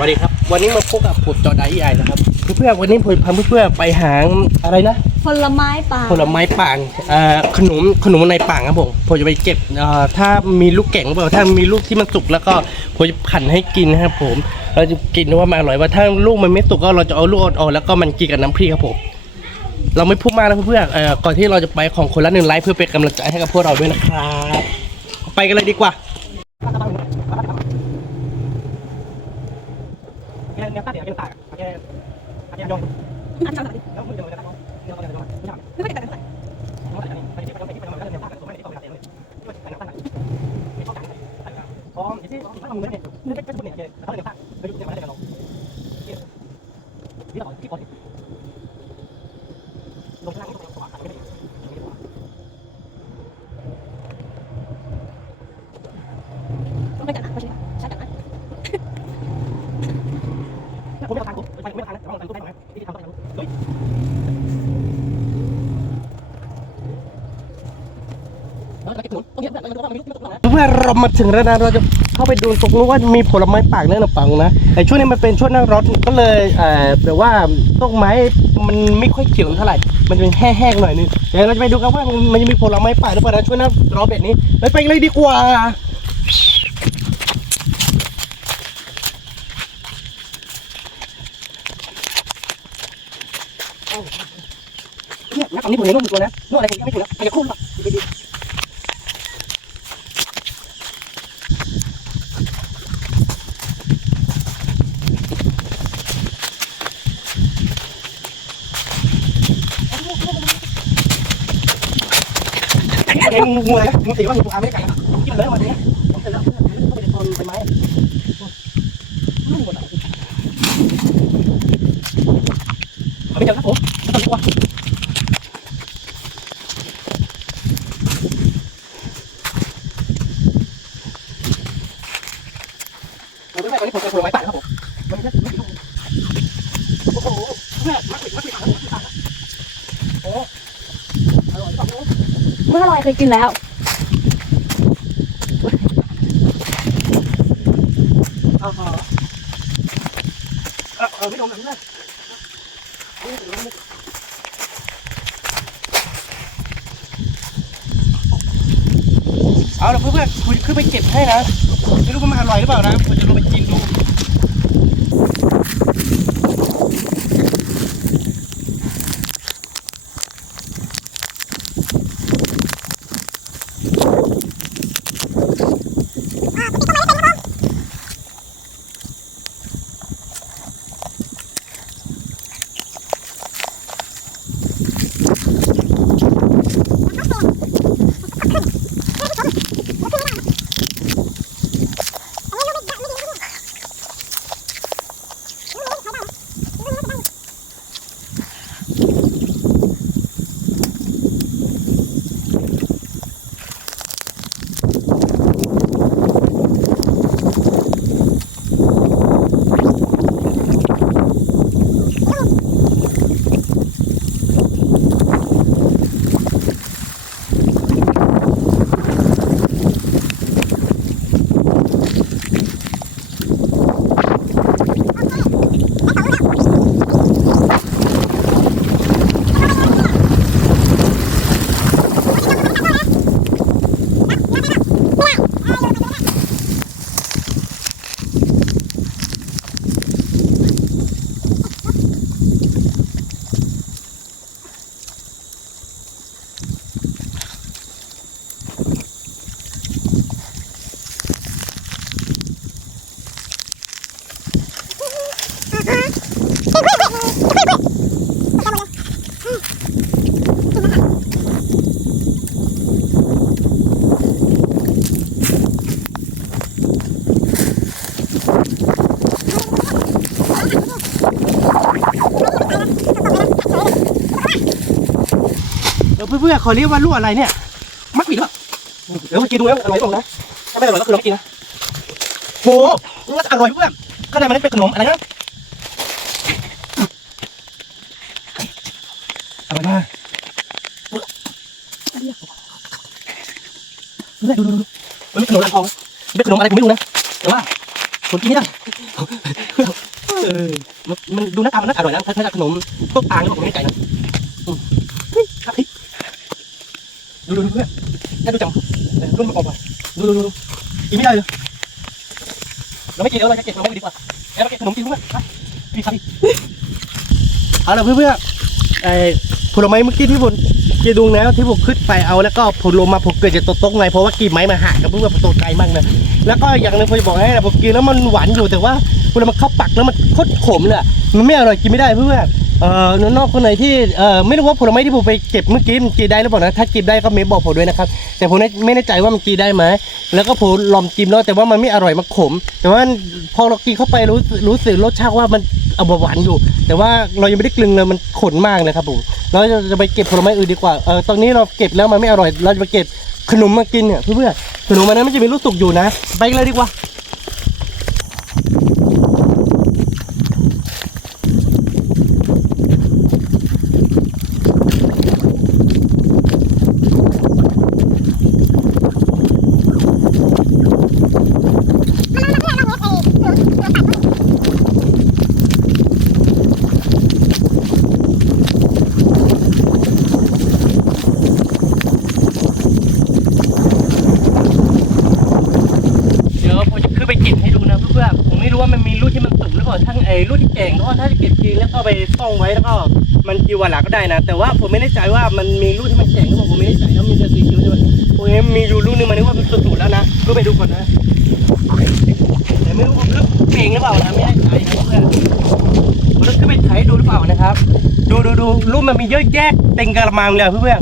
วัสดีครับวันนี้มาพบกับผมจอดไอนะครับเพื่อนวันนี้ผมพาเพื่อนไปหาอะไรนะผลไม้ป่าขนมในป่าครับผมจะไปเก็บถ้ามีลูกแก่งหรือเปล่าถ้ามีลูกที่มันสุกแล้วก็ผมจะหั่นให้กินนะครับผมเราจะกินว่ามันอร่อยว่าถ้าลูกมันไม่สุกก็เราจะเอาลูกออกแล้วก็มันกินกับน้ำพริกครับผมเราไม่พูดมากนะเพื่อนก่อนที่เราจะไปของคนละ1 ไลค์เพื่อเป็นกำลังใจให้กับพวกเราด้วยนะครับไปกันเลยดีกว่าเนี่ยตั้งเดี๋ยวจะตายอาจจะยองแล้วมึงจะมาแล้วไม่ค่อยติดกันเท่าไหร่ไปที่ไปที่ไปมาแล้วเนี่ยตั้งตัวไม่ได้ต้องการเองเลยด้วยไปตั้งไม่ต้องการพร้อมที่ถ้ามึงเนี่ยมึงก็เป็นเนี่ยเขาเลยตั้งไปดูเนี่ยมาได้กันลงนี่ต่อที่ก่อนลงข้างนี้ต้องขวาไม่ได้ต้องไปกันนะไปเลยใช่กันนะผมไม่ทานผมไม่ทานแล้วแต่ว่าทานตู้ได้ไหมที่ทำต้องทำเฮ้ยเพื่อเรามาถึงแล้วนะเราจะเข้าไปดูตรงนู้นว่ามีผลไม้ป่าแน่นอนปังนะแต่ช่วงนี้มันเป็นช่วงหน้าร้อนก็เลยแบบว่าต้นไม้มันไม่ค่อยเขียวเท่าไหร่มันเป็นแห้งๆหน่อยนึงเดี๋ยวเราจะไปดูกันว่ามันจะมีผลไม้ป่าหรือเปล่านะช่วงหน้าร้อนแบบนี้ไปเลยดีกว่าเนี่ยนักอันนี้ผมเห็นนู่นตัวนะนู่นอะไรผมยังไม่ถูกนะไปจะคุ้มป่ะเองงูอะไรงูสีว่างูอาไม่ได้ไก่ที่มันเลื้อยมาตรงนี้ผมเสร็จแล้วก็ไปโดนใบไม้ไม่หมดอ่ะไม่เจอครับผมไม่ต้องกลัวผมไม่ไปวันนี้ผมจะผลไม้ป่าครับผมมันจะไม่รู้โอ้โหแม่มัดปิดโอ้อร่อยจังเลยเมื่ออร่อยเคยกินแล้วไม่โดนหนังเลยเอาละเพื่อนคุณขึ้นไปเก็บให้นะไม่รู้ว่ามันอร่อยหรือเปล่านะผมจะลงไปกินดูเพื่อนเขาเรียกว่าลูกอะไรเนี่ยมัดปิดหรอเดี๋ยวมากินดูแล้วอร่อยตรงนะถ้าไม่อร่อยก็คือเราไม่กินนะโหว่าอร่อยเพื่อนข้างในมันเป็นขนมอะไรนะอร่อยมากดูมันเป็นขนมอะไรทองเป็นขนมอะไรผมไม่รู้นะแต่ว่าผมกินไม่ได้ มันดูหน้าตามันน่าอร่อยนะถ้าขนมพวกปางนี่ผมไม่แน่ใจนะครับพี่ดูเพื่อนน่าดูจังรุ่นมันออกมาดูกินไม่ได้เลยเราไม่กินแล้วเราจะเก็บขนมไว้ดีกว่าแล้วเราเก็บขนมกินเพื่อนพี่ครับพี่เอาละเพื่อนผลไม้เมื่อกี้ที่ผมจะดูแล้วที่ผมขึ้นไปเอาแล้วก็ผลลมมาผมเกิดจะตกไงเพราะว่ากิ่งไม้มาหักกับเพื่อนมันตกไกลมากนะแล้วก็อย่างนึงผมจะบอกให้นะผมกินแล้วมันหวานอยู่แต่ว่าเวลามันเข้าปากแล้วมันโคตรขมเลยมันไม่อร่อยกินไม่ได้เพื่อนนอกคนไหนที่ไม่รู้ว่าผลไม้ที่ผมไปเก็บเมื่อกี้มันกินได้หรือเปล่านะถ้ากินได้ก็เมย์บอกผมด้วยนะครับแต่ผมไม่แน่ใจว่ามันกินได้ไหมแล้วก็ผมลองกินแล้วแต่ว่ามันไม่อร่อยมันขมแต่ว่าพอเรากินเข้าไปรู้สึกรสชาติว่ามันหวานอยู่แต่ว่าเรายังไม่ได้กลึงเลยมันขนมากเลยครับผมเราจะไปเก็บผลไม้อื่นดีกว่าตอนนี้เราเก็บแล้วมันไม่อร่อยเราจะไปเก็บขนมมากินเนี่ยเพื่อนๆขนมมันนั้นมันจะมีลูกสุกอยู่นะไปเลยดีกว่าไปเก็บให้ดูนะเพื่อนๆผมไม่รู้ว่ามันมีลูกที่มันสุกหรือเปล่าทั้งลูกที่แก่งก็ถ้าจะเก็บกินแล้วก็ไปซ่องไว้แล้วก็มันกินวันหลังก็ได้นะแต่ว่าผมไม่แน่ใจว่ามันมีลูกที่มันแก่งหรือเปล่าผมไม่แน่ใจแล้วมีแต่สีเขียวใช่ไหมผมเห็นมีอยู่ลูกนึงมันนึกว่ามันสุกแล้วนะก็ไปดูก่อนนะแต่ไม่รู้ว่าคือเป่งหรือเปล่านะไม่แน่ใจนะเพื่อนผมต้องขึ้นไปถ่ายดูหรือเปล่านะครับดูลูกมันมีเยอะแยะเต็งกระมังเลยเพื่อน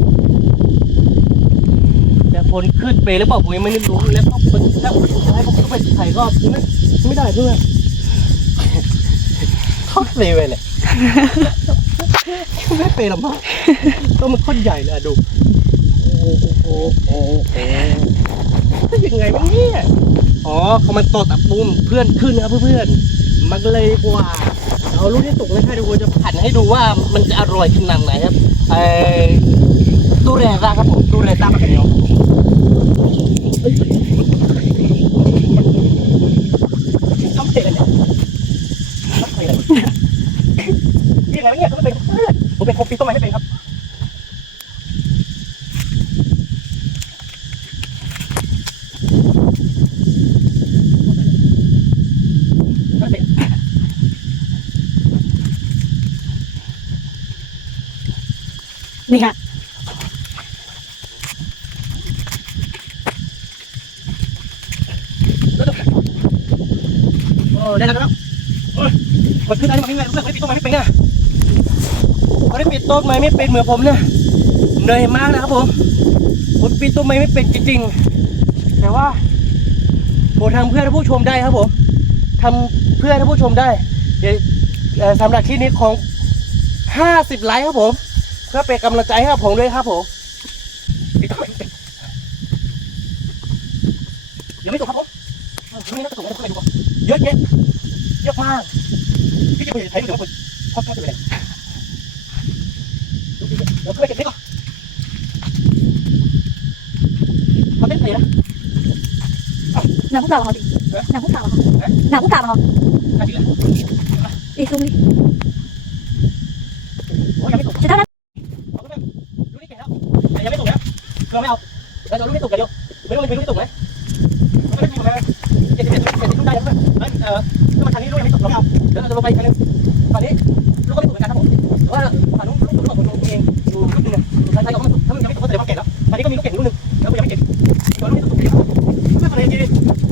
แต่ฝนขึ้นไปหรือเปล่าผมยังไม่รู้แล้วก็ถ้าผมให้ผมไปถ่ายก็ไม่ได้เพื่อนเขาเซไปเลยไม่เป็นหรอกมั้งก็มันค่อนใหญ่เลยดูโอ้ยังไงวะเนี่ยอ๋อเขามันต่อตะปุ่มเพื่อนขึ้นนะครับเพื่อนมันเลยกว่าเอาลูกที่สุกไม่ใช่ดูจะผัดให้ดูว่ามันจะอร่อยขนาดไหนครับตู้แร่ราครับผมตู้แร่ตาปากกระเดียวต้องเตะเนี่ยต้องเตะเลยยังไงเนี่ยก็เป็นเพื่อนผมเป็นคนปีต้นไม้ไม่เป็นครับนี่ค่ะได้แล้วครับมันขึ้นได้มาไม่ไงเพื่อนไม่ปิดต้นไม้ไม่เป็นนะเขาได้ปิดต้นไม้ไม่เป็นเหมือนผมเนี่ยเหนื่อยมากนะครับผมปิดต้นไม้ไม่เป็นจริงๆแต่ว่าผมทำเพื่อท่านผู้ชมได้ครับผมทำเพื่อท่านผู้ชมได้สำหรับที่นี้ของ50 ไลค์ครับผมเพื่อเป็นกำลังใจให้กับผมด้วยครับผมปิดต้นไม้ไม่เป็นยังไม่จบครับผมไม่น่าจะจบนะเพื่อนเยอะแยะเยอะมากพี่จะไปใช้หรือว่าคุณชอบจะไปไหนเดี๋ยวขึ้นไปเก็บนี่ก่อนเขาเต้นไปนะหนังผู้กล่าวเขาดิหนังผู้กล่าวเขาหนังผู้กล่าวเขา น่าดีเลยอีกตรงนี้ โอ้ยังไม่สุก จะเท่านั้น เอาขึ้นไปดูนี่แก่แล้วแต่ยังไม่สุกนะเราไม่เอาเราจะรู้ไม่สุกกันเดียวไม่รู้มันเป็นรู้ไม่สุกไหมมันไม่ได้มีมา70ลูกได้แล้วเพื่อนถ้ามันทางนี้ลูกยังไม่สุกเราไม่เอาเดี๋ยวเราจะลงไปอีกครั้งนึงฝั่งนี้ลูกก็ไม่สุกเหมือนกันครับผมแต่ว่าฝั่งนู้นลูกสุกหรือเปล่าผมเองดูลูกนึงเนี่ยใช่ก็ไม่สุกถ้ามันยังไม่สุกก็แสดงว่าแก่แล้วฝั่งนี้ก็มีลูกเก่งลูกนึงแล้วก็ยังไม่เก่งเดี๋ยวลูกไม่สุกเดี๋ยวเพื่อนอะไรดี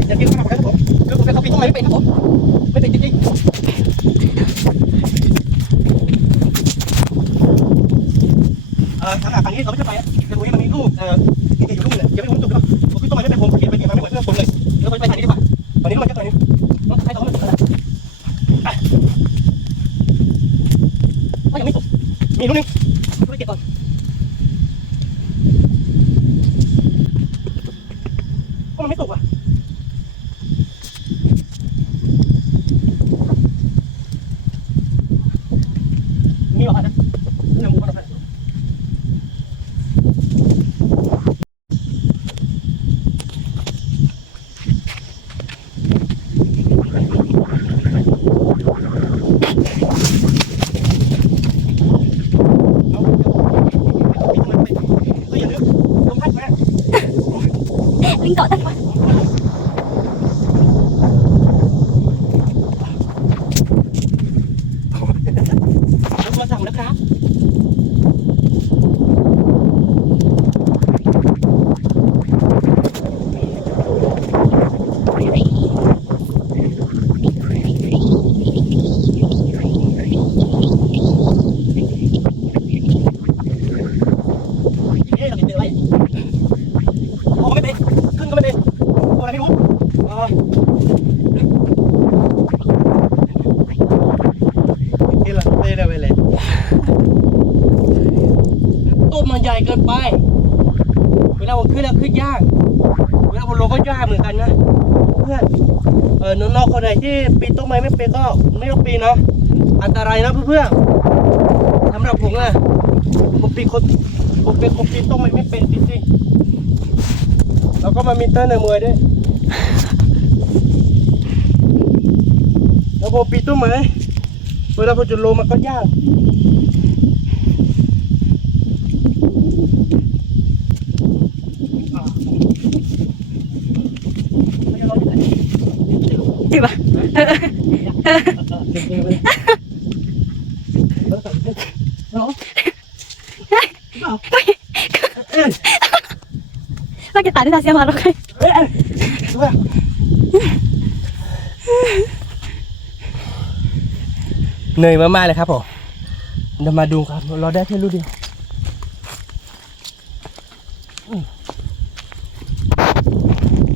อย่ากินข้าวกันครับผมคือผมเป็นเขาปีนต้นไม้ไม่เป็นครับผมไม่เป็นจริงทางฝั่งนี้เราไม่ขึ้นไปแต่ตรงนี้มันมีลูกอยู่ลูกเลยยังไม่รู้สุกหรือเปล่าผมขึ้นต้นไม้ไม่เป็นผมเก็บไปเก็บมาไม่เหมือนเพื่อนผมเลยเดี๋ยวไปทางนี้ดีกว่าตอนนี้มันจะตัวนี้ให้เขาไม่สุกแล้วก็ยังไม่สุกมีลูกนึงช่วยเก็บก่อนก็มันไม่สุกอ่ะมีหรอนะเรื่องมูกันหรอ ใหญ่เกินไปเวลาผมขึ้นแล้วขึ้นยากเวลาผมลงก็ยากเหมือนกันนะเพื่อนน้องๆคนไหนที่ปีนต้นไม้ไม่เป็นก็ไม่ต้องปีนเนาะอันตรายนะเพื่อนๆสำหรับผมอะผมเป็นคนปีนต้นไม้ไม่เป็นจริงๆแล้วก็มามีเต้นในมวยด้วยแล้วผมปีนต้นไม้เวลาผมจะลงมันก็ยากดีป่ะเราจะตัดที่ตาเสียมาแล้วไงเหนื่อยมากๆเลยครับผมเดี๋ยวมาดูครับเราได้แค่ลูกเดียว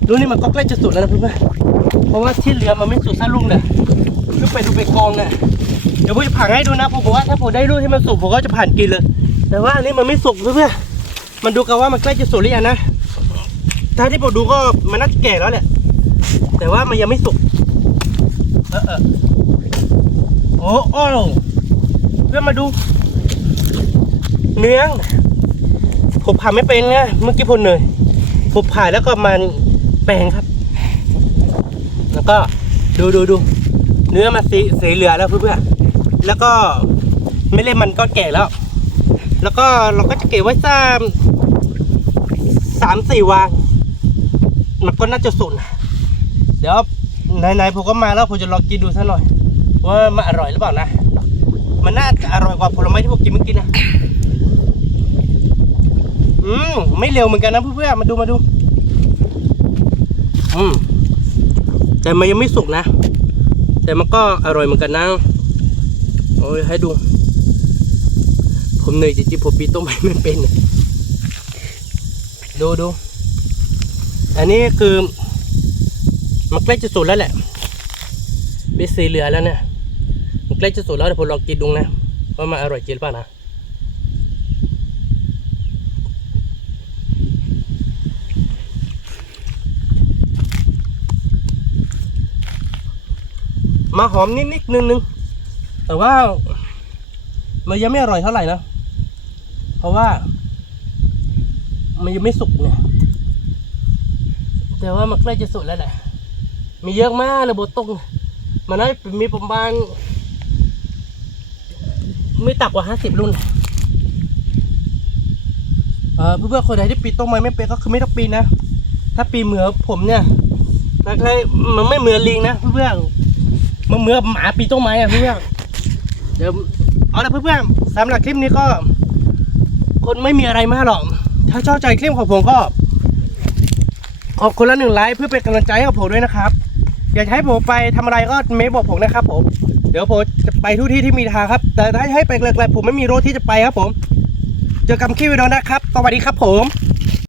ลูกนี้มันก็ใกล้จะสุดแล้วนะเพื่อนๆเพราะว่าที่เหลือมันไม่สุดสักลูกเนี่ยคือไปดูไปกองเนี่ยเดี๋ยวผมจะผ่านให้ดูนะผมบอกว่าถ้าผมได้ลูกที่มันสุกผมก็จะผ่านกินเลยแต่ว่าอันนี้มันไม่สุกเพื่อนๆมันดูกันว่ามันใกล้จะสุดหรือยังนะถ้าที่ผมดูก็มันน่าจะแก่แล้วแหละแต่ว่ามันยังไม่สุกโอ้เพื่อนมาดูเนื้อผมผ่าไม่เป็นไงเมื่อกี้ผมเหนื่อยผมผ่าแล้วก็มันแปลงครับแล้วก็ดูเนื้อมาสีเหลืองแล้วเพื่อนๆแล้วก็ไม่เล่นมันก็แก่แล้วก็เราก็จะเก็บไว้3-4 วันมันก็น่าจะสุกเดี๋ยวไหนผมก็มาแล้วผมจะลองกินดูซะหน่อยว่ามันอร่อยหรือเปล่านะมันน่าจะอร่อยกว่าผลไม้ที่ผมกินเมื่อกี้นะไม่เร็วเหมือนกันนะเพื่อนๆมาดูแต่มันยังไม่สุกนะแต่มันก็อร่อยเหมือนกันนะโอ้ยให้ดูผมเหนื่อยจริงๆผมปีนต้นไม้ไม่เป็นดูอันนี้คือมันใกล้จะสุกแล้วแหละเป็นสีเหลืองแล้วเนี่ยมันใกล้จะสุกแล้วเดี๋ยวผมลองกินดูนะว่ามันอร่อยจริงหรือเปล่านะมาหอมนิดนึงแต่ว่ามันยังไม่อร่อยเท่าไหร่นะเพราะว่ามันยังไม่สุกเนี่ยแต่ว่ามันใกล้จะสุกแล้วแหละมีเยอะมากเลยโบต้งมันน่าจะมีประมาณไม่ต่ำกว่า50 รุ่นเพื่อนๆคนไหนที่ปีนต้นไม้ไม่เป็นก็คือไม่ต้องปีนนะถ้าปีนเหมือนผมเนี่ยมันไม่เหมือนลิงนะเพื่อนๆมันเหมือนหมาปีนต้นไม้อะเพื่อนเดี๋ยวเอาละเพื่อนๆสำหรับคลิปนี้ก็คนไม่มีอะไรมากหรอกถ้าชอบใจคลิปของผมก็ขอบคุณละ1 ไลค์เพื่อเป็นกำลังใจให้กับผมด้วยนะครับอยากให้ผมไปทำอะไรก็เมย์บอกผมนะครับผมเดี๋ยวผมจะไปทุกที่ที่มีทางครับแต่ถ้าให้ไปไกลๆผมไม่มีรถที่จะไปครับผมเจอกันคลิปวิดีโอนะครับสวัสดีครับผม